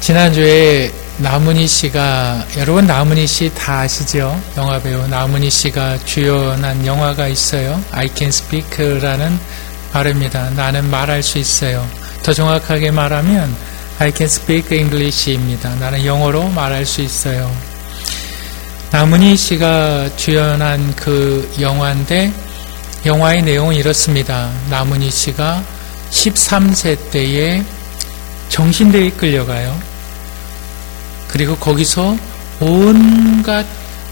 지난주에 나문희 씨가, 여러분 나문희 씨 다 아시죠? 영화배우 나문희 씨가 주연한 영화가 있어요. I can speak라는 발음입니다. 나는 말할 수 있어요. 더 정확하게 말하면 I can speak English입니다. 나는 영어로 말할 수 있어요. 나문희 씨가 주연한 그 영화인데, 영화의 내용은 이렇습니다. 나문희 씨가 13세 때에 정신대에 끌려가요. 그리고 거기서 온갖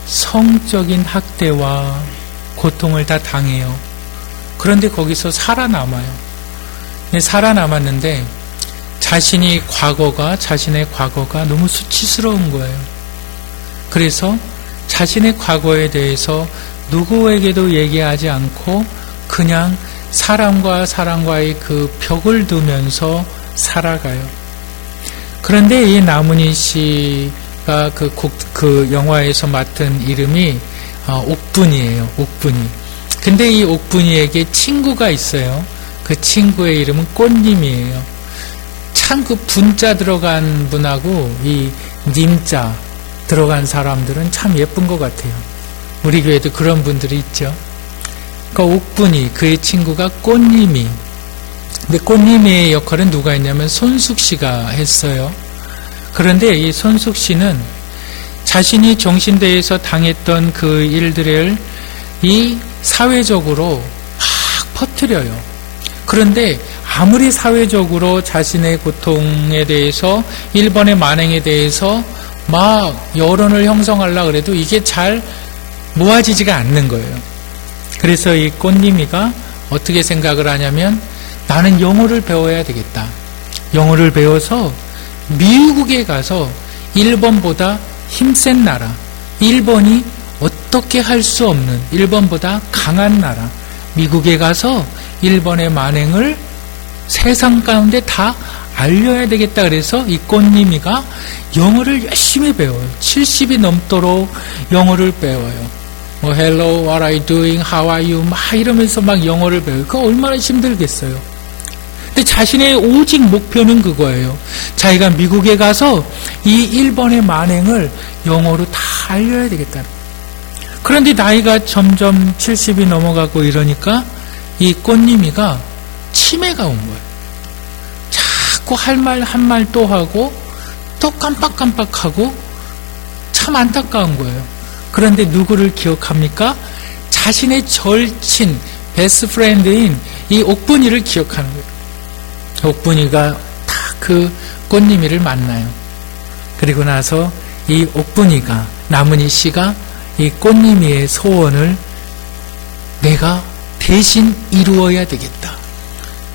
성적인 학대와 고통을 다 당해요. 그런데 거기서 살아남아요. 살아남았는데 자신의 과거가 너무 수치스러운 거예요. 그래서 자신의 과거에 대해서 누구에게도 얘기하지 않고 그냥 사람과의 그 벽을 두면서 살아가요. 그런데 이 나문희 씨가 그 영화에서 맡은 이름이 옥분이에요. 옥분이. 근데 이 옥분이에게 친구가 있어요. 그 친구의 이름은 꽃님이에요. 참 그 분자 들어간 분하고 이 님자 들어간 사람들은 참 예쁜 것 같아요. 우리 교회도 그런 분들이 있죠. 그러니까 옥분이, 그의 친구가 꽃님이. 근데 꽃님의 역할은 누가 했냐면 손숙 씨가 했어요. 그런데 이 손숙 씨는 자신이 정신대에서 당했던 그 일들을 이 사회적으로 막 퍼뜨려요. 그런데 아무리 사회적으로 자신의 고통에 대해서, 일본의 만행에 대해서 막 여론을 형성하려고 그래도 이게 잘 모아지지가 않는 거예요. 그래서 이 꽃님이가 어떻게 생각을 하냐면, 나는 영어를 배워야 되겠다. 영어를 배워서 미국에 가서 일본보다 힘센 나라, 일본이 어떻게 할 수 없는, 일본보다 강한 나라, 미국에 가서 일본의 만행을 세상 가운데 다 알려야 되겠다. 그래서 이 꽃님이가 영어를 열심히 배워요. 70이 넘도록 영어를 배워요. 뭐 hello, what are you doing, how are you, 막 이러면서 막 영어를 배워요. 그거 얼마나 힘들겠어요. 근데 자신의 오직 목표는 그거예요. 자기가 미국에 가서 이 일본의 만행을 영어로 다 알려야 되겠다. 그런데 나이가 점점 70이 넘어가고 이러니까 이 꽃님이가 치매가 온 거예요. 자꾸 할 말 한 말 또 하고 또 깜빡깜빡하고 참 안타까운 거예요. 그런데 누구를 기억합니까? 자신의 절친, 베스트 프렌드인 이 옥분이를 기억하는 거예요. 옥분이가 다 그 꽃님이를 만나요. 그리고 나서 이 옥분이가, 나문희 씨가 이 꽃님이의 소원을 내가 대신 이루어야 되겠다.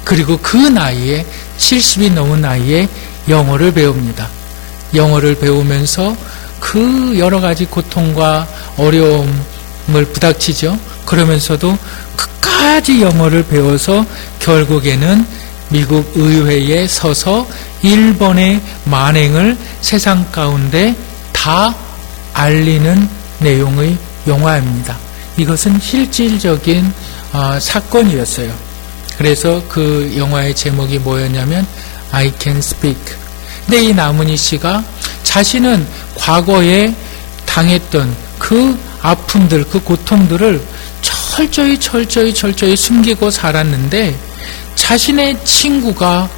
그리고 그 나이에, 70이 넘은 나이에 영어를 배웁니다. 영어를 배우면서 그 여러 가지 고통과 어려움을 부닥치죠. 그러면서도 끝까지 영어를 배워서 결국에는 미국 의회에 서서 일본의 만행을 세상 가운데 다 알리는 내용의 영화입니다. 이것은 실질적인 사건이었어요. 그래서 그 영화의 제목이 뭐였냐면 I can speak. 근데 이 나문희 씨가 자신은 과거에 당했던 그 아픔들, 그 고통들을 철저히 숨기고 살았는데, 자신의 친구가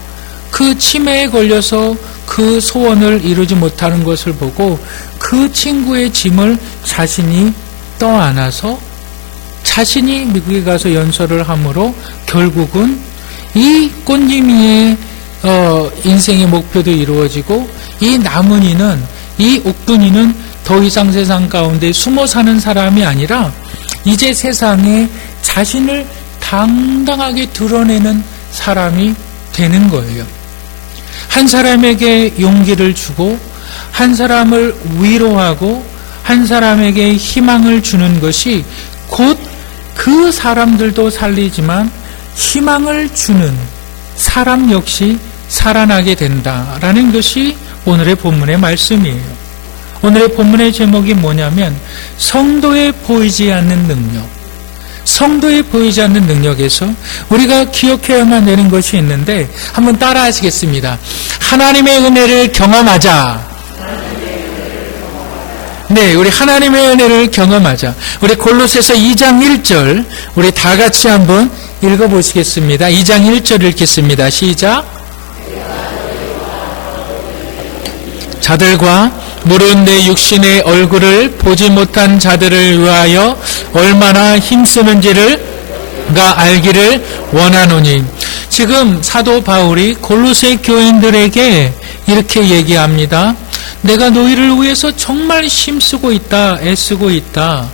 그 치매에 걸려서 그 소원을 이루지 못하는 것을 보고 그 친구의 짐을 자신이 떠안아서 자신이 미국에 가서 연설을 함으로 결국은 이 꽃님이의 인생의 목표도 이루어지고, 이 나문희는, 이 옥분이는 더 이상 세상 가운데 숨어 사는 사람이 아니라 이제 세상에 자신을 당당하게 드러내는 사람이 되는 거예요. 한 사람에게 용기를 주고, 한 사람을 위로하고, 한 사람에게 희망을 주는 것이 곧 그 사람들도 살리지만 희망을 주는 사람 역시 살아나게 된다라는 것이 오늘의 본문의 말씀이에요. 오늘의 본문의 제목이 뭐냐면 성도에 보이지 않는 능력. 성도에 보이지 않는 능력에서 우리가 기억해야만 되는 것이 있는데 한번 따라 하시겠습니다. 하나님의 은혜를 경험하자. 네, 우리 하나님의 은혜를 경험하자. 우리 골로새서 2장 1절 우리 다 같이 한번 읽어보시겠습니다. 2장 1절 읽겠습니다. 시작. 자들과 무릇 내 육신의 얼굴을 보지 못한 자들을 위하여 얼마나 힘쓰는지를 가 알기를 원하노니. 지금 사도 바울이 골로새 교인들에게 이렇게 얘기합니다. 내가 너희를 위해서 정말 힘쓰고 있다, 애쓰고 있다.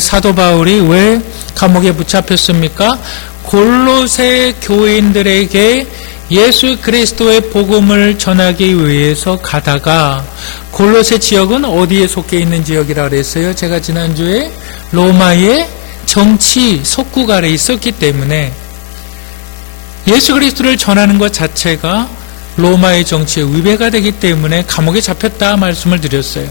사도 바울이 왜 감옥에 붙잡혔습니까? 골로새 교인들에게 예수 그리스도의 복음을 전하기 위해서 가다가, 골로새 지역은 어디에 속해 있는 지역이라 그랬어요? 제가 지난주에 로마의 정치 속국 아래 있었기 때문에 예수 그리스도를 전하는 것 자체가 로마의 정치에 위배가 되기 때문에 감옥에 잡혔다 말씀을 드렸어요.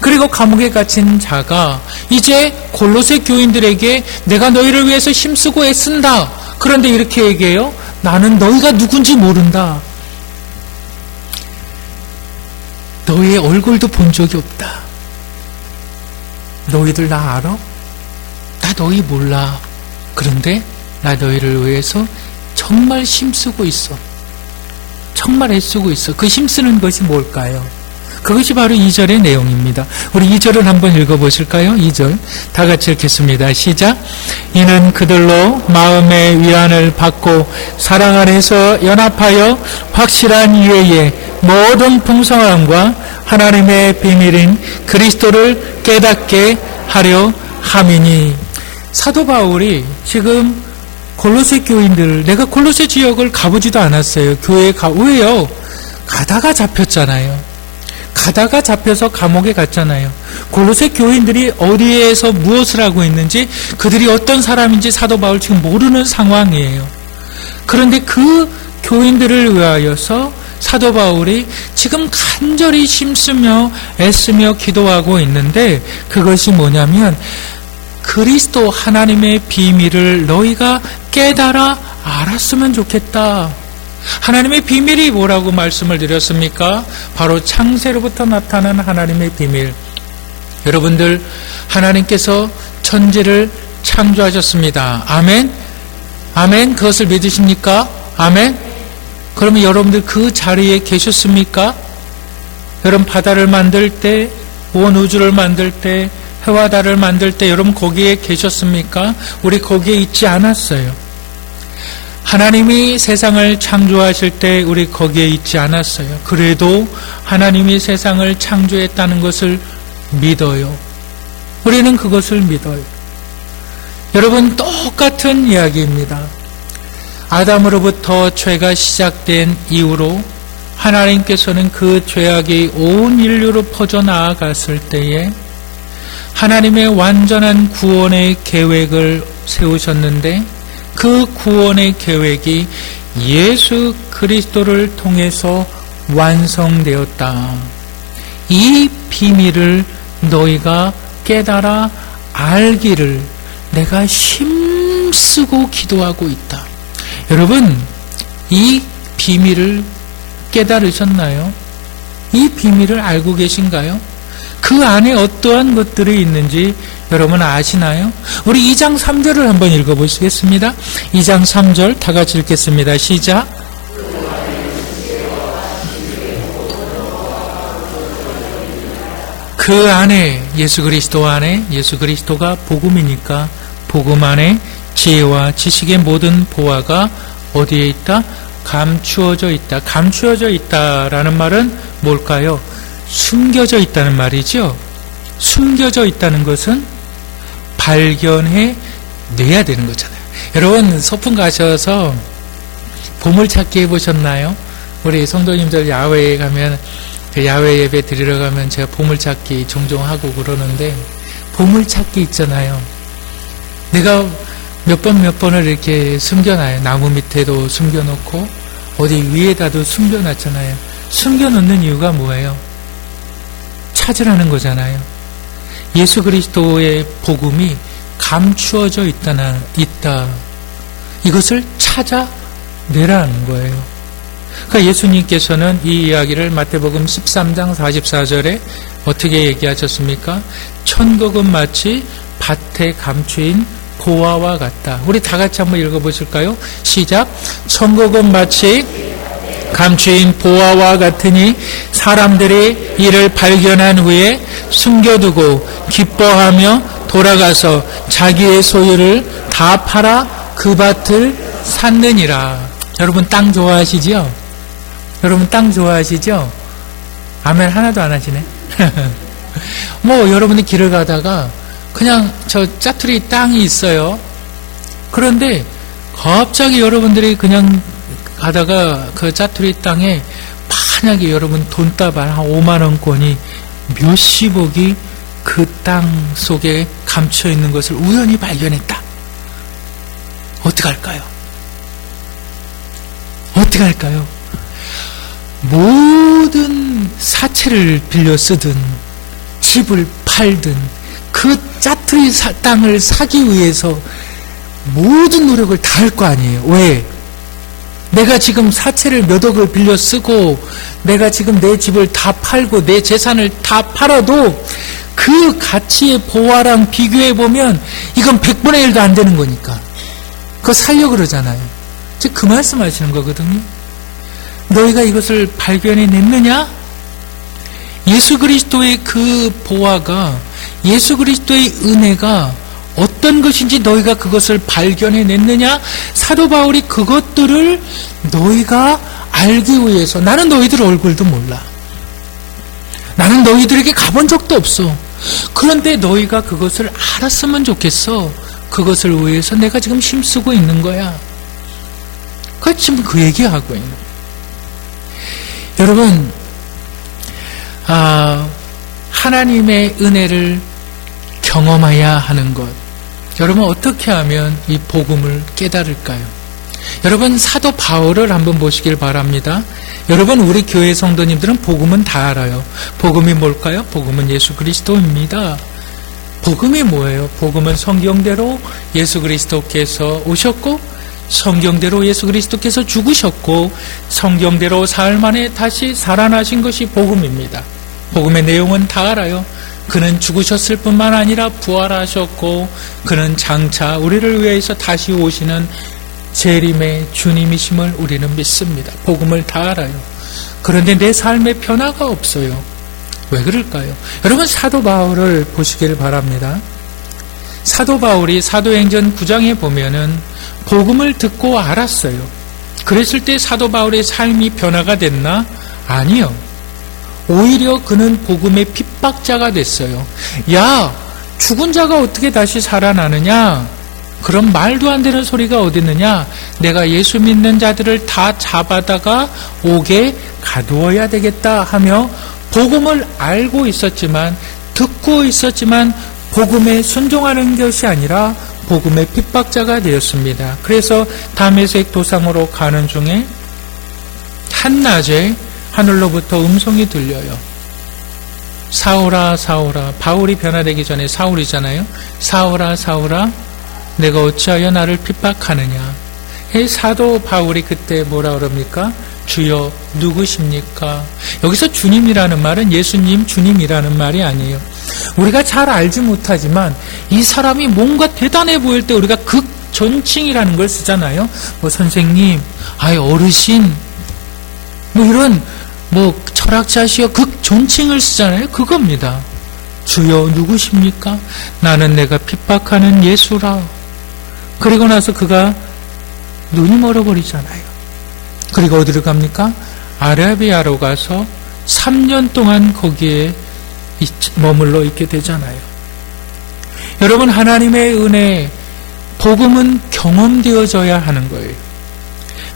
그리고 감옥에 갇힌 자가 이제 골로새 교인들에게 내가 너희를 위해서 힘쓰고 애쓴다. 그런데 이렇게 얘기해요. 나는 너희가 누군지 모른다. 너희의 얼굴도 본 적이 없다. 너희들 나 알아? 나 너희 몰라. 그런데 나 너희를 위해서 정말 힘쓰고 있어. 정말 애쓰고 있어. 그 힘쓰는 것이 뭘까요? 그것이 바로 2절의 내용입니다. 우리 2절을 한번 읽어보실까요? 2절 다 같이 읽겠습니다. 시작. 이는 그들로 마음의 위안을 받고 사랑 안에서 연합하여 확실한 이해의 모든 풍성함과 하나님의 비밀인 그리스도를 깨닫게 하려 함이니. 사도 바울이 지금 골로새 교인들, 내가 골로새 지역을 가보지도 않았어요. 교회에 왜요? 가다가 잡혔잖아요. 가다가 잡혀서 감옥에 갔잖아요. 골로새 교인들이 어디에서 무엇을 하고 있는지, 그들이 어떤 사람인지 사도 바울 지금 모르는 상황이에요. 그런데 그 교인들을 위하여서 사도 바울이 지금 간절히 힘쓰며 애쓰며 기도하고 있는데, 그것이 뭐냐면 그리스도 하나님의 비밀을 너희가 깨달아 알았으면 좋겠다. 하나님의 비밀이 뭐라고 말씀을 드렸습니까? 바로 창세로부터 나타난 하나님의 비밀. 여러분들, 하나님께서 천지를 창조하셨습니다. 아멘? 아멘? 그것을 믿으십니까? 아멘? 그러면 여러분들 그 자리에 계셨습니까? 여러분 바다를 만들 때, 온 우주를 만들 때, 해와 달을 만들 때 여러분 거기에 계셨습니까? 우리 거기에 있지 않았어요. 하나님이 세상을 창조하실 때 우리 거기에 있지 않았어요. 그래도 하나님이 세상을 창조했다는 것을 믿어요. 우리는 그것을 믿어요. 여러분, 똑같은 이야기입니다. 아담으로부터 죄가 시작된 이후로 하나님께서는 그 죄악이 온 인류로 퍼져나아갔을 때에 하나님의 완전한 구원의 계획을 세우셨는데, 그 구원의 계획이 예수 그리스도를 통해서 완성되었다. 이 비밀을 너희가 깨달아 알기를 내가 힘쓰고 기도하고 있다. 여러분, 이 비밀을 깨달으셨나요? 이 비밀을 알고 계신가요? 그 안에 어떠한 것들이 있는지 여러분 아시나요? 우리 2장 3절을 한번 읽어보시겠습니다. 2장 3절 다 같이 읽겠습니다. 시작. 그 안에, 예수 그리스도 안에, 예수 그리스도가 복음이니까 복음 안에 지혜와 지식의 모든 보화가 어디에 있다? 감추어져 있다. 감추어져 있다라는 말은 뭘까요? 숨겨져 있다는 말이죠. 숨겨져 있다는 것은 발견해 내야 되는 거잖아요. 여러분, 소풍 가셔서 보물찾기 해보셨나요? 우리 성도님들 야외에 가면, 야외 예배 드리러 가면 제가 보물찾기 종종 하고 그러는데, 보물찾기 있잖아요. 내가 몇 번을 이렇게 숨겨놔요. 나무 밑에도 숨겨놓고 어디 위에다도 숨겨놨잖아요. 숨겨놓는 이유가 뭐예요? 찾으라는 거잖아요. 예수 그리스도의 복음이 감추어져 있다. 이것을 찾아내라는 거예요. 그러니까 예수님께서는 이 이야기를 마태복음 13장 44절에 어떻게 얘기하셨습니까? 천국은 마치 밭에 감추인 보화와 같다. 우리 다 같이 한번 읽어보실까요? 시작. 천국은 마치 감추인 보화와 같으니 사람들이 이를 발견한 후에 숨겨두고 기뻐하며 돌아가서 자기의 소유를 다 팔아 그 밭을 샀느니라. 여러분 땅 좋아하시죠? 여러분 땅 좋아하시죠? 아멘 하나도 안 하시네. 뭐 여러분이 길을 가다가 그냥 저 짜투리 땅이 있어요. 그런데 갑자기 여러분들이 그냥 가다가 그 짜투리 땅에 만약에 여러분 돈다발 한 5만 원권이 몇십억이 그 땅 속에 감춰 있는 것을 우연히 발견했다. 어떡할까요? 어떡할까요? 모든 사채를 빌려 쓰든 집을 팔든 그 짜투리 땅을 사기 위해서 모든 노력을 다 할 거 아니에요. 왜? 내가 지금 사채를 몇 억을 빌려 쓰고 내가 지금 내 집을 다 팔고 내 재산을 다 팔아도 그 가치의 보화랑 비교해 보면 이건 100분의 1도 안 되는 거니까 그거 살려고 그러잖아요. 즉 그 말씀 하시는 거거든요. 너희가 이것을 발견해냈느냐? 예수 그리스도의 그 보화가, 예수 그리스도의 은혜가 어떤 것인지 너희가 그것을 발견해냈느냐? 사도 바울이 그것들을 너희가 알기 위해서, 나는 너희들 얼굴도 몰라. 나는 너희들에게 가본 적도 없어. 그런데 너희가 그것을 알았으면 좋겠어. 그것을 위해서 내가 지금 힘쓰고 있는 거야. 그 지금 그 얘기하고 있는 거예요. 여러분, 하나님의 은혜를 경험해야 하는 것. 여러분 어떻게 하면 이 복음을 깨달을까요? 여러분 사도 바울을 한번 보시길 바랍니다. 여러분 우리 교회 성도님들은 복음은 다 알아요. 복음이 뭘까요? 복음은 예수 그리스도입니다. 복음이 뭐예요? 복음은 성경대로 예수 그리스도께서 오셨고 성경대로 예수 그리스도께서 죽으셨고 성경대로 사흘 만에 다시 살아나신 것이 복음입니다. 복음의 내용은 다 알아요. 그는 죽으셨을 뿐만 아니라 부활하셨고 그는 장차 우리를 위해서 다시 오시는 재림의 주님이심을 우리는 믿습니다. 복음을 다 알아요. 그런데 내 삶에 변화가 없어요. 왜 그럴까요? 여러분 사도 바울을 보시길 바랍니다. 사도 바울이 사도행전 9장에 보면은 복음을 듣고 알았어요. 그랬을 때 사도 바울의 삶이 변화가 됐나? 아니요. 오히려 그는 복음의 핍박자가 됐어요. 야, 죽은 자가 어떻게 다시 살아나느냐? 그런 말도 안 되는 소리가 어디 있느냐? 내가 예수 믿는 자들을 다 잡아다가 옥에 가두어야 되겠다 하며 복음을 알고 있었지만, 듣고 있었지만 복음에 순종하는 것이 아니라 복음의 핍박자가 되었습니다. 그래서 다메섹 도상으로 가는 중에 한낮에 하늘로부터 음성이 들려요. 사울아 사울아, 바울이 변화되기 전에 사울이잖아요. 사울아 사울아, 내가 어찌하여 나를 핍박하느냐. 사도 바울이 그때 뭐라 그럽니까? 주여 누구십니까? 여기서 주님이라는 말은 예수님 주님이라는 말이 아니에요. 우리가 잘 알지 못하지만 이 사람이 뭔가 대단해 보일 때 우리가 극존칭이라는 걸 쓰잖아요. 뭐 선생님, 어르신, 뭐 이런 뭐 철학자시여 극존칭을 쓰잖아요. 그겁니다. 주여 누구십니까? 나는 내가 핍박하는 예수라. 그리고 나서 그가 눈이 멀어버리잖아요. 그리고 어디로 갑니까? 아라비아로 가서 3년 동안 거기에 머물러 있게 되잖아요. 여러분 하나님의 은혜, 복음은 경험되어져야 하는 거예요.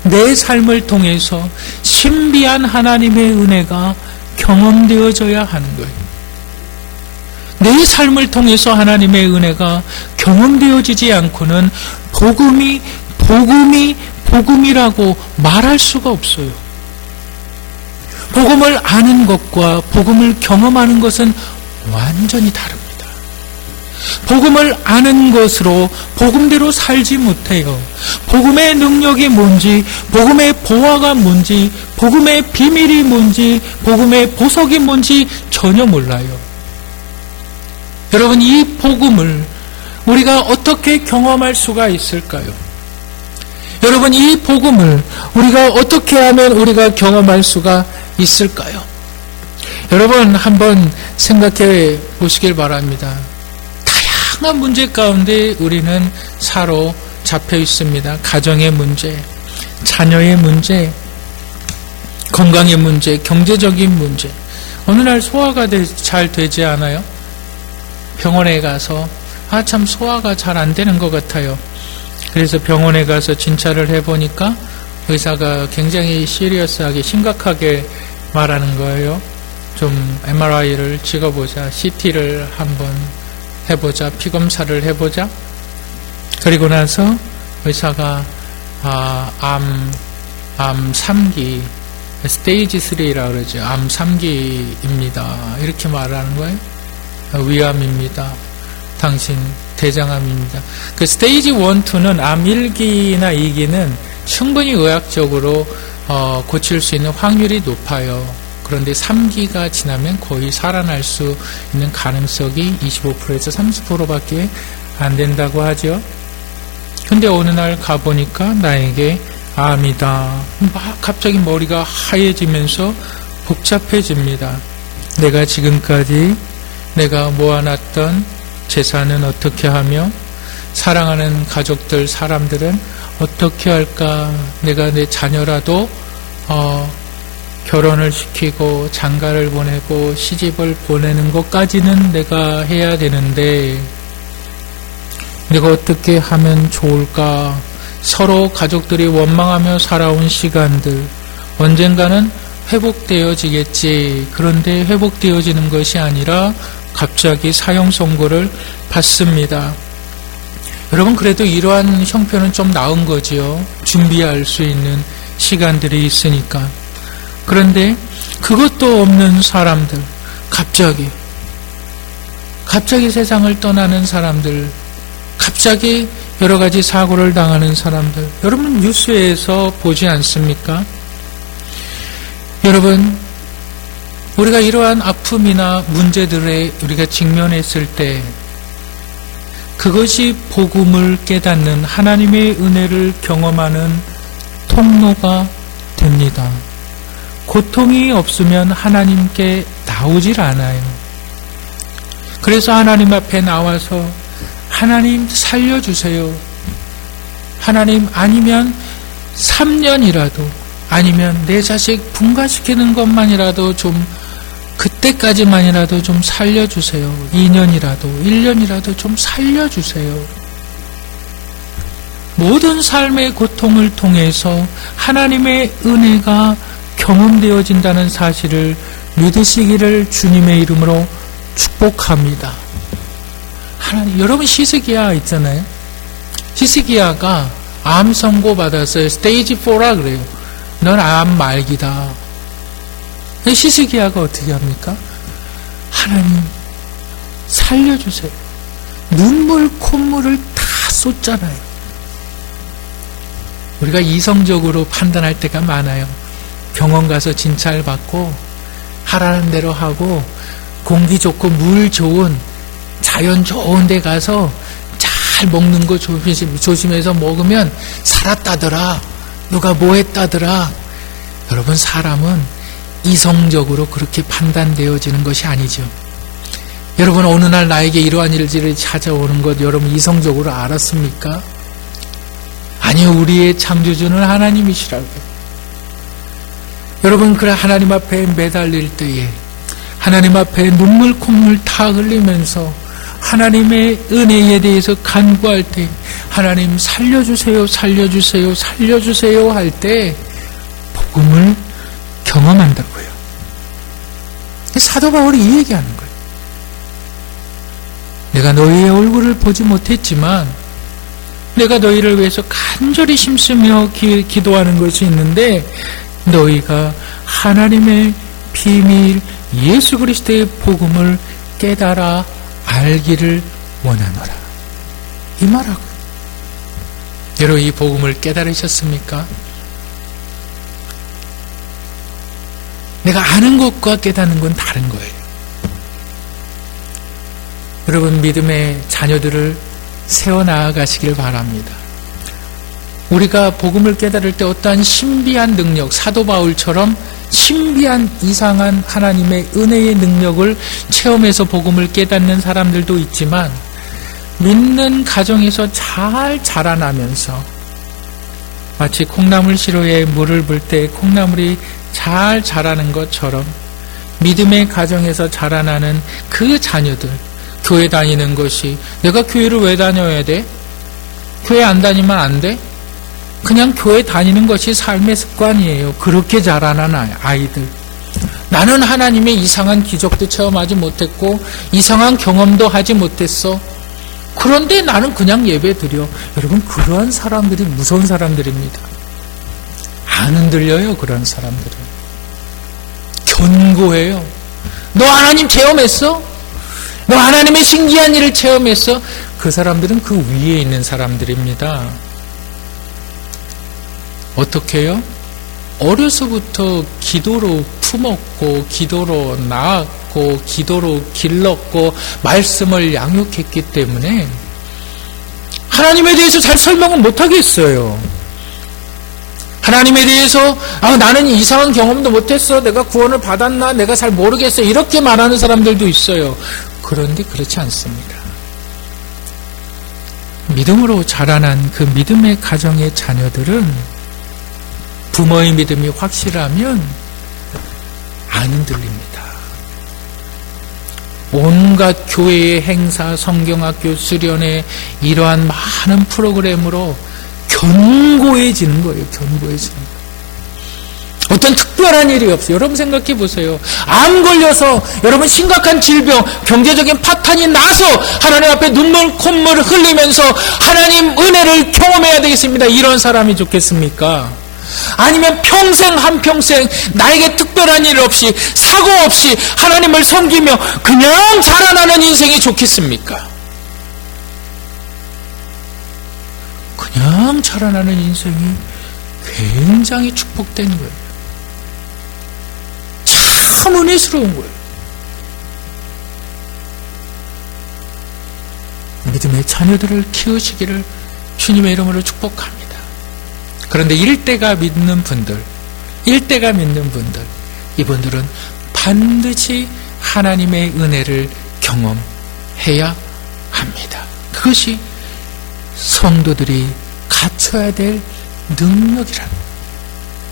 내 삶을 통해서 신비한 하나님의 은혜가 경험되어져야 하는 거예요. 내 삶을 통해서 하나님의 은혜가 경험되어지지 않고는 복음이라고 말할 수가 없어요. 복음을 아는 것과 복음을 경험하는 것은 완전히 다릅니다. 복음을 아는 것으로 복음대로 살지 못해요. 복음의 능력이 뭔지, 복음의 보화가 뭔지, 복음의 비밀이 뭔지, 복음의 보석이 뭔지 전혀 몰라요. 여러분, 이 복음을 우리가 어떻게 경험할 수가 있을까요? 여러분, 이 복음을 우리가 어떻게 하면 우리가 경험할 수가 있을까요? 여러분, 한번 생각해 보시길 바랍니다. 다양한 문제 가운데 우리는 사로잡혀 있습니다. 가정의 문제, 자녀의 문제, 건강의 문제, 경제적인 문제. 어느 날 소화가 잘 되지 않아요? 병원에 가서 참 소화가 잘 안 되는 것 같아요. 그래서 병원에 가서 진찰을 해보니까 의사가 굉장히 시리어스하게 심각하게 말하는 거예요. 좀 MRI를 찍어보자, CT를 한번 해보자, 피검사를 해보자. 그리고 나서 의사가 암 3기, 스테이지 3라고 그러죠. 암 3기입니다. 이렇게 말하는 거예요. 위암입니다. 당신 대장암입니다. 그 스테이지 1, 2는 암 1기나 2기는 충분히 의학적으로 고칠 수 있는 확률이 높아요. 그런데 3기가 지나면 거의 살아날 수 있는 가능성이 25%에서 30%밖에 안 된다고 하죠. 근데 어느 날 가보니까 나에게 암이다. 막 갑자기 머리가 하얘지면서 복잡해집니다. 내가 지금까지 내가 모아놨던 재산은 어떻게 하며 사랑하는 가족들, 사람들은 어떻게 할까? 내가 내 자녀라도 결혼을 시키고 장가를 보내고 시집을 보내는 것까지는 내가 해야 되는데 내가 어떻게 하면 좋을까? 서로 가족들이 원망하며 살아온 시간들 언젠가는 회복되어지겠지. 그런데 회복되어지는 것이 아니라 갑자기 사형 선고를 받습니다. 여러분, 그래도 이러한 형편은 좀 나은 거지요. 준비할 수 있는 시간들이 있으니까. 그런데 그것도 없는 사람들, 갑자기 세상을 떠나는 사람들, 갑자기 여러 가지 사고를 당하는 사람들, 여러분 뉴스에서 보지 않습니까? 여러분, 우리가 이러한 아픔이나 문제들에 우리가 직면했을 때 그것이 복음을 깨닫는 하나님의 은혜를 경험하는 통로가 됩니다. 고통이 없으면 하나님께 나오질 않아요. 그래서 하나님 앞에 나와서 하나님 살려주세요. 하나님, 아니면 3년이라도, 아니면 내 자식 분가시키는 것만이라도 좀, 그때까지만이라도 좀 살려주세요. 2년이라도 1년이라도 좀 살려주세요. 모든 삶의 고통을 통해서 하나님의 은혜가 경험되어진다는 사실을 믿으시기를 주님의 이름으로 축복합니다. 하나님, 여러분 히스기야 있잖아요. 히스기야가 암 선고 받았어요. 스테이지 4라 그래요. 넌 암 말기다. 히스기야가 어떻게 합니까? 하나님 살려주세요. 눈물 콧물을 다 쏟잖아요. 우리가 이성적으로 판단할 때가 많아요. 병원 가서 진찰 받고 하라는 대로 하고 공기 좋고 물 좋은 자연 좋은 데 가서 잘 먹는 거 조심해서 먹으면 살았다더라. 누가 뭐 했다더라. 여러분, 사람은 이성적으로 그렇게 판단되어지는 것이 아니죠. 여러분, 어느 날 나에게 이러한 일들이 찾아오는 것 여러분 이성적으로 알았습니까? 아니요, 우리의 창조주는 하나님이시라고. 여러분, 그래 하나님 앞에 매달릴 때에 하나님 앞에 눈물 콧물 다 흘리면서 하나님의 은혜에 대해서 간구할 때 하나님 살려주세요, 살려주세요, 살려주세요 할 때 복음을 경험한다고요. 사도 바울이 이 얘기하는 거예요. 내가 너희의 얼굴을 보지 못했지만 내가 너희를 위해서 간절히 힘쓰며 기도하는 것이 있는데 너희가 하나님의 비밀 예수 그리스도의 복음을 깨달아 알기를 원하노라. 이 말하고. 여러분, 이 복음을 깨달으셨습니까? 내가 아는 것과 깨닫는 건 다른 거예요. 여러분, 믿음의 자녀들을 세워나가시길 바랍니다. 우리가 복음을 깨달을 때 어떠한 신비한 능력, 사도 바울처럼 신비한 이상한 하나님의 은혜의 능력을 체험해서 복음을 깨닫는 사람들도 있지만, 믿는 가정에서 잘 자라나면서 마치 콩나물 시루에 물을 붓을 때 콩나물이 잘 자라는 것처럼 믿음의 가정에서 자라나는 그 자녀들, 교회 다니는 것이, 내가 교회를 왜 다녀야 돼? 교회 안 다니면 안 돼? 그냥 교회 다니는 것이 삶의 습관이에요. 그렇게 자라난 아이들. 나는 하나님의 이상한 기적도 체험하지 못했고 이상한 경험도 하지 못했어. 그런데 나는 그냥 예배 드려. 여러분, 그러한 사람들이 무서운 사람들입니다. 안 흔들려요, 그런 사람들은. 견고해요. 너 하나님 체험했어? 너 하나님의 신기한 일을 체험했어? 그 사람들은 그 위에 있는 사람들입니다. 어떻게 해요? 어려서부터 기도로 품었고, 기도로 낳았고, 기도로 길렀고, 말씀을 양육했기 때문에 하나님에 대해서 잘 설명을 못하겠어요. 하나님에 대해서 나는 이상한 경험도 못했어, 내가 구원을 받았나, 내가 잘 모르겠어, 이렇게 말하는 사람들도 있어요. 그런데 그렇지 않습니다. 믿음으로 자라난 그 믿음의 가정의 자녀들은 부모의 믿음이 확실하면 안 흔들립니다. 온갖 교회의 행사, 성경학교 수련회, 이러한 많은 프로그램으로 견고해지는 거예요. 견고해지는 거예요. 어떤 특별한 일이 없어요. 여러분 생각해 보세요. 암 걸려서 여러분 심각한 질병, 경제적인 파탄이 나서 하나님 앞에 눈물, 콧물을 흘리면서 하나님 은혜를 경험해야 되겠습니다. 이런 사람이 좋겠습니까? 아니면 평생 한평생 나에게 특별한 일 없이 사고 없이 하나님을 섬기며 그냥 자라나는 인생이 좋겠습니까? 그냥 자라나는 인생이 굉장히 축복된 거예요. 참 은혜스러운 거예요. 믿음의 자녀들을 키우시기를 주님의 이름으로 축복합니다. 그런데 일대가 믿는 분들, 이분들은 반드시 하나님의 은혜를 경험해야 합니다. 그것이 성도들이 갖춰야 될 능력이란,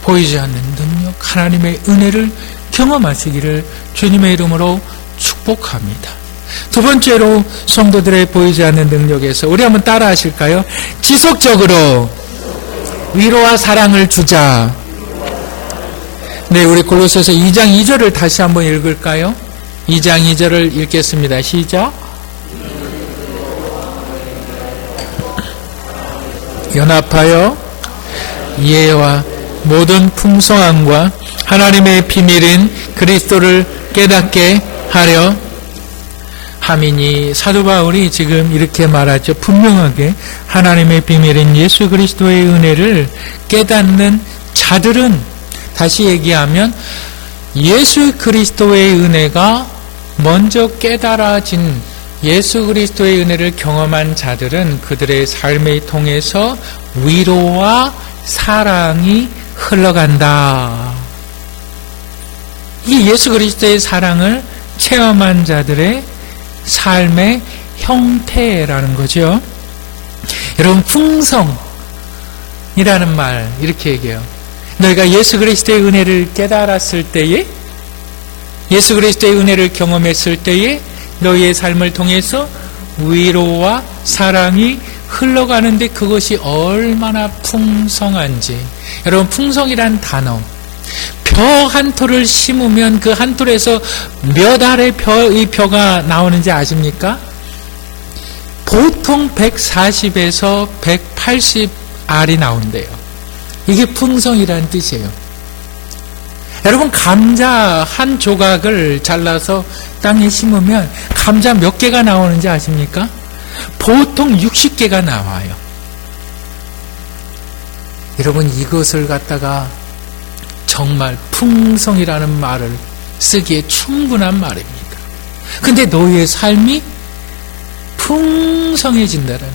보이지 않는 능력, 하나님의 은혜를 경험하시기를 주님의 이름으로 축복합니다. 두 번째로 성도들의 보이지 않는 능력에서 우리 한번 따라 하실까요? 지속적으로 위로와 사랑을 주자. 네, 우리 골로새서 2장 2절을 다시 한번 읽을까요? 2장 2절을 읽겠습니다. 시작. 연합하여 이해와 모든 풍성함과 하나님의 비밀인 그리스도를 깨닫게 하려 함이니. 사도 바울이 지금 이렇게 말하죠. 분명하게 하나님의 비밀인 예수 그리스도의 은혜를 깨닫는 자들은, 다시 얘기하면 예수 그리스도의 은혜가 먼저 깨달아진, 예수 그리스도의 은혜를 경험한 자들은 그들의 삶을 통해서 위로와 사랑이 흘러간다. 이 예수 그리스도의 사랑을 체험한 자들의 삶의 형태라는 거죠. 여러분, 풍성이라는 말 이렇게 얘기해요. 너희가 예수 그리스도의 은혜를 깨달았을 때에, 예수 그리스도의 은혜를 경험했을 때에 너희의 삶을 통해서 위로와 사랑이 흘러가는데 그것이 얼마나 풍성한지. 여러분, 풍성이란 단어, 벼 한 톨을 심으면 그 한 톨에서 몇 알의 벼가 나오는지 아십니까? 보통 140에서 180알이 나온대요. 이게 풍성이라는 뜻이에요. 여러분, 감자 한 조각을 잘라서 땅에 심으면 감자 몇 개가 나오는지 아십니까? 보통 60개가 나와요. 여러분, 이것을 갖다가 정말 풍성이라는 말을 쓰기에 충분한 말입니다. 근데 너희의 삶이 풍성해진다는,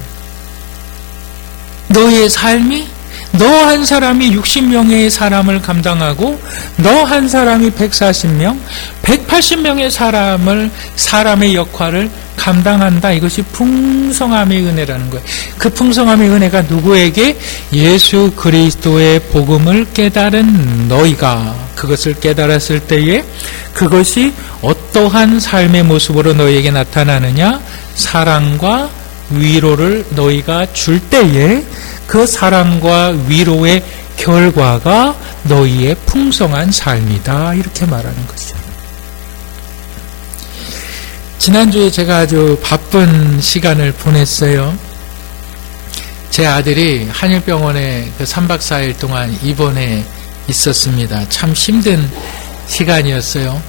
너희의 삶이 너 한 사람이 60명의 사람을 감당하고 너 한 사람이 140명, 180명의 사람의 역할을 감당한다. 이것이 풍성함의 은혜라는 거예요. 그 풍성함의 은혜가 누구에게? 예수 그리스도의 복음을 깨달은 너희가 그것을 깨달았을 때에 그것이 어떠한 삶의 모습으로 너희에게 나타나느냐? 사랑과 위로를 너희가 줄 때에 그 사랑과 위로의 결과가 너희의 풍성한 삶이다. 이렇게 말하는 것이죠. 지난주에 제가 아주 바쁜 시간을 보냈어요. 제 아들이 한일병원에 그 3박 4일 동안 입원해 있었습니다. 참 힘든 시간이었어요.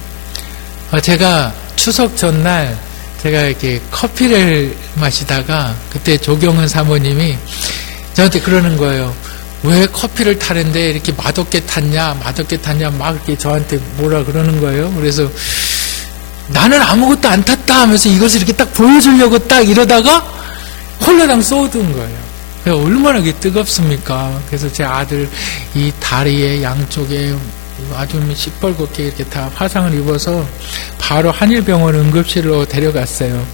제가 추석 전날 제가 이렇게 커피를 마시다가 그때 조경은 사모님이 저한테 그러는 거예요. 왜 커피를 타는데 이렇게 맛없게 탔냐 막 이렇게 저한테 뭐라 그러는 거예요. 그래서 나는 아무것도 안 탔다 하면서 이것을 이렇게 딱 보여주려고 딱 이러다가 홀라당 쏟은 거예요. 얼마나 이게 뜨겁습니까? 그래서 제 아들 이 다리에 양쪽에 아주 시뻘겋게 이렇게 다 화상을 입어서 바로 한일병원 응급실로 데려갔어요.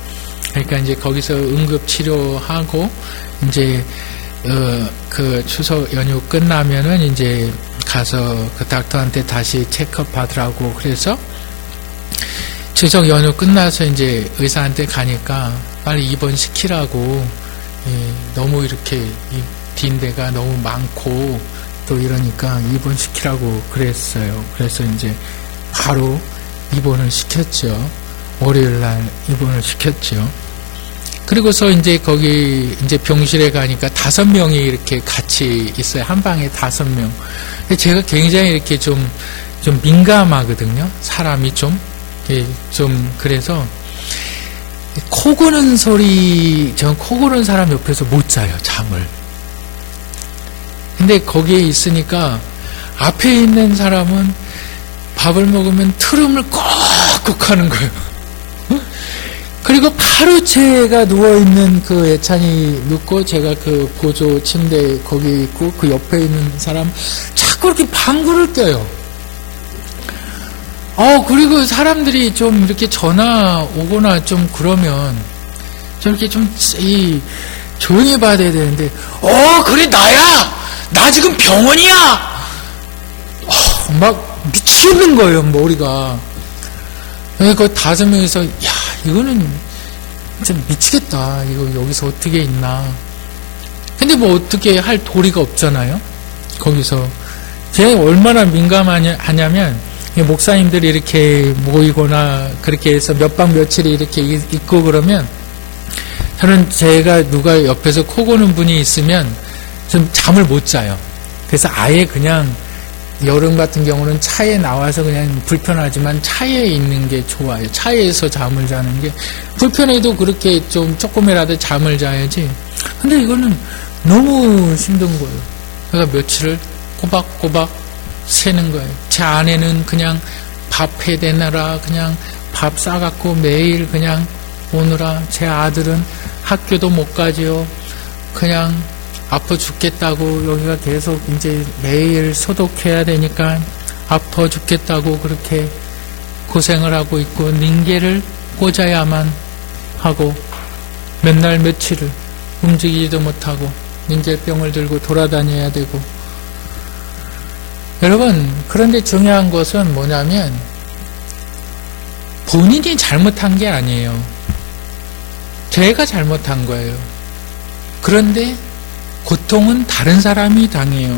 그러니까 이제 거기서 응급 치료하고 이제 그 추석 연휴 끝나면은 이제 가서 그 닥터한테 다시 체크업 받으라고 그래서 추석 연휴 끝나서 이제 의사한테 가니까 빨리 입원시키라고 너무 이렇게 이 빈대가 너무 많고 또 이러니까 입원시키라고 그랬어요. 그래서 이제 바로 입원을 시켰죠. 월요일날 입원을 시켰죠. 그리고서 이제 거기 이제 병실에 가니까 5명이 이렇게 같이 있어요. 한 방에 5명. 제가 굉장히 이렇게 좀 민감하거든요. 사람이 좀 그래서 코 고는 소리, 전 코 고는 사람 옆에서 못 자요, 잠을. 근데 거기에 있으니까 앞에 있는 사람은 밥을 먹으면 트름을 꺽꺽 하는 거예요. 그리고 바로 제가 누워있는 그 예찬이 눕고 제가 그 보조 침대 거기 있고 그 옆에 있는 사람 자꾸 이렇게 방구를 껴요. 그리고 사람들이 좀 이렇게 전화 오거나 좀 그러면 좀 이렇게 좀 조용히 받아야 되는데, 그래, 나야! 나 지금 병원이야! 막 미치겠는 거예요, 머리가. 그러니까 5명이서, 야, 이거는 진짜 미치겠다. 이거 여기서 어떻게 있나. 근데 뭐 어떻게 할 도리가 없잖아요. 거기서. 제가 얼마나 민감하냐면, 목사님들이 이렇게 모이거나 그렇게 해서 몇 박 며칠이 이렇게 있고 그러면 저는 제가 누가 옆에서 코 고는 분이 있으면 좀 잠을 못 자요. 그래서 아예 그냥 여름 같은 경우는 차에 나와서 그냥 불편하지만 차에 있는 게 좋아요. 차에서 잠을 자는 게 불편해도 그렇게 좀 조금이라도 잠을 자야지. 근데 이거는 너무 힘든 거예요. 그러니까 며칠을 꼬박꼬박 새는 거예요. 제 아내는 그냥 밥 해대느라 그냥 밥 싸갖고 매일 그냥 오느라, 제 아들은 학교도 못 가지요. 그냥 아파 죽겠다고 여기가 계속 이제 매일 소독해야 되니까 아파 죽겠다고 그렇게 고생을 하고 있고, 링게를 꽂아야만 하고 몇 날 며칠을 움직이지도 못하고 링겔병을 들고 돌아다녀야 되고. 여러분, 그런데 중요한 것은 뭐냐면 본인이 잘못한 게 아니에요. 제가 잘못한 거예요. 그런데 고통은 다른 사람이 당해요.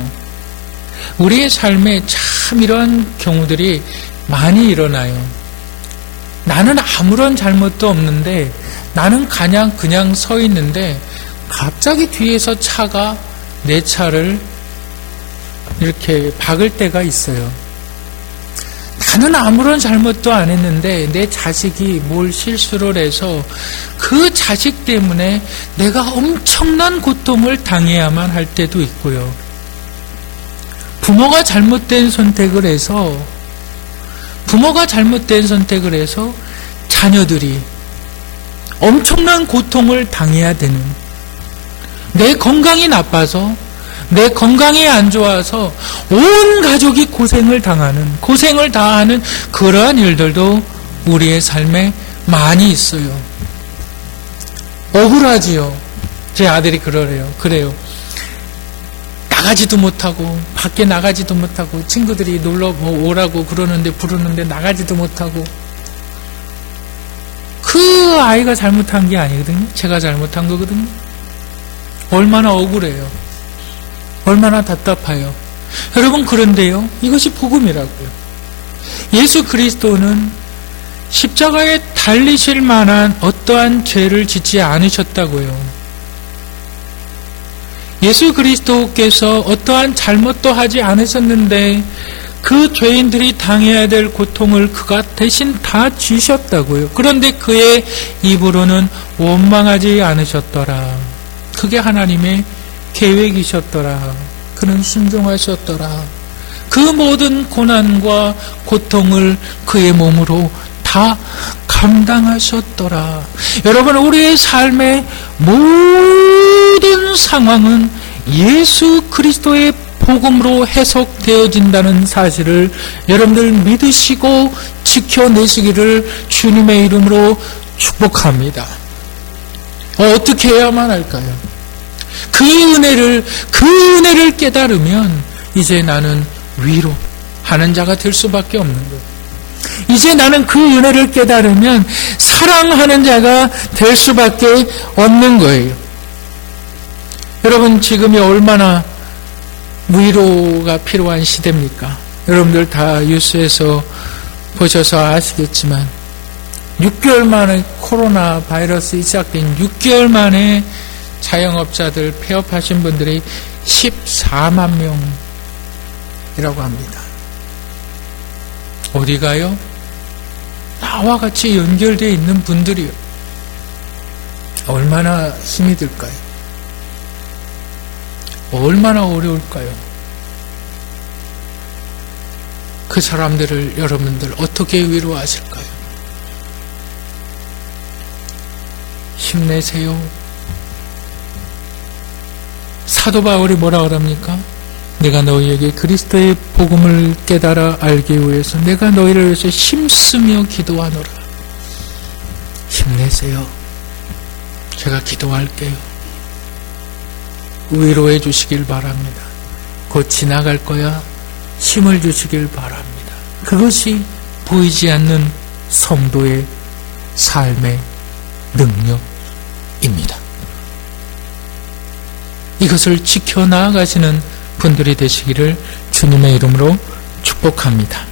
우리의 삶에 참 이런 경우들이 많이 일어나요. 나는 아무런 잘못도 없는데, 나는 그냥 서 있는데 갑자기 뒤에서 차가 내 차를 이렇게 박을 때가 있어요. 나는 아무런 잘못도 안 했는데 내 자식이 뭘 실수를 해서 그 자식 때문에 내가 엄청난 고통을 당해야만 할 때도 있고요. 부모가 잘못된 선택을 해서 자녀들이 엄청난 고통을 당해야 되는, 내 건강이 나빠서, 내 건강이 안 좋아서 온 가족이 고생을 다하는 그러한 일들도 우리의 삶에 많이 있어요. 억울하지요. 제 아들이 그래요. 나가지도 못하고, 밖에 나가지도 못하고, 친구들이 놀러 오라고 부르는데 나가지도 못하고. 그 아이가 잘못한 게 아니거든요. 제가 잘못한 거거든요. 얼마나 억울해요. 얼마나 답답해요. 여러분, 그런데요, 이것이 복음이라고요. 예수 그리스도는 십자가에 달리실 만한 어떠한 죄를 짓지 않으셨다고요. 예수 그리스도께서 어떠한 잘못도 하지 않으셨는데 그 죄인들이 당해야 될 고통을 그가 대신 다 지셨다고요. 그런데 그의 입으로는 원망하지 않으셨더라. 그게 하나님의 계획이셨더라. 그는 순종하셨더라. 그 모든 고난과 고통을 그의 몸으로 다 감당하셨더라. 여러분, 우리의 삶의 모든 상황은 예수 그리스도의 복음으로 해석되어진다는 사실을 여러분들 믿으시고 지켜내시기를 주님의 이름으로 축복합니다. 어떻게 해야만 할까요? 그 은혜를 깨달으면 이제 나는 위로하는 자가 될 수밖에 없는 거예요. 이제 나는 그 은혜를 깨달으면 사랑하는 자가 될 수밖에 없는 거예요. 여러분, 지금이 얼마나 위로가 필요한 시대입니까? 여러분들 다 뉴스에서 보셔서 아시겠지만 6개월 만에 코로나 바이러스 시작된 6개월 만에 자영업자들 폐업하신 분들이 14만 명이라고 합니다. 어디 가요? 나와 같이 연결되어 있는 분들이요. 얼마나 힘이 들까요? 얼마나 어려울까요? 그 사람들을 여러분들 어떻게 위로하실까요? 힘내세요. 사도 바울이 뭐라 그럽니까? 내가 너희에게 그리스도의 복음을 깨달아 알기 위해서 내가 너희를 위해서 힘쓰며 기도하노라. 힘내세요. 제가 기도할게요. 위로해 주시길 바랍니다. 곧 지나갈 거야. 힘을 주시길 바랍니다. 그것이 보이지 않는 성도의 삶의 능력입니다. 이것을 지켜나가시는 분들이 되시기를 주님의 이름으로 축복합니다.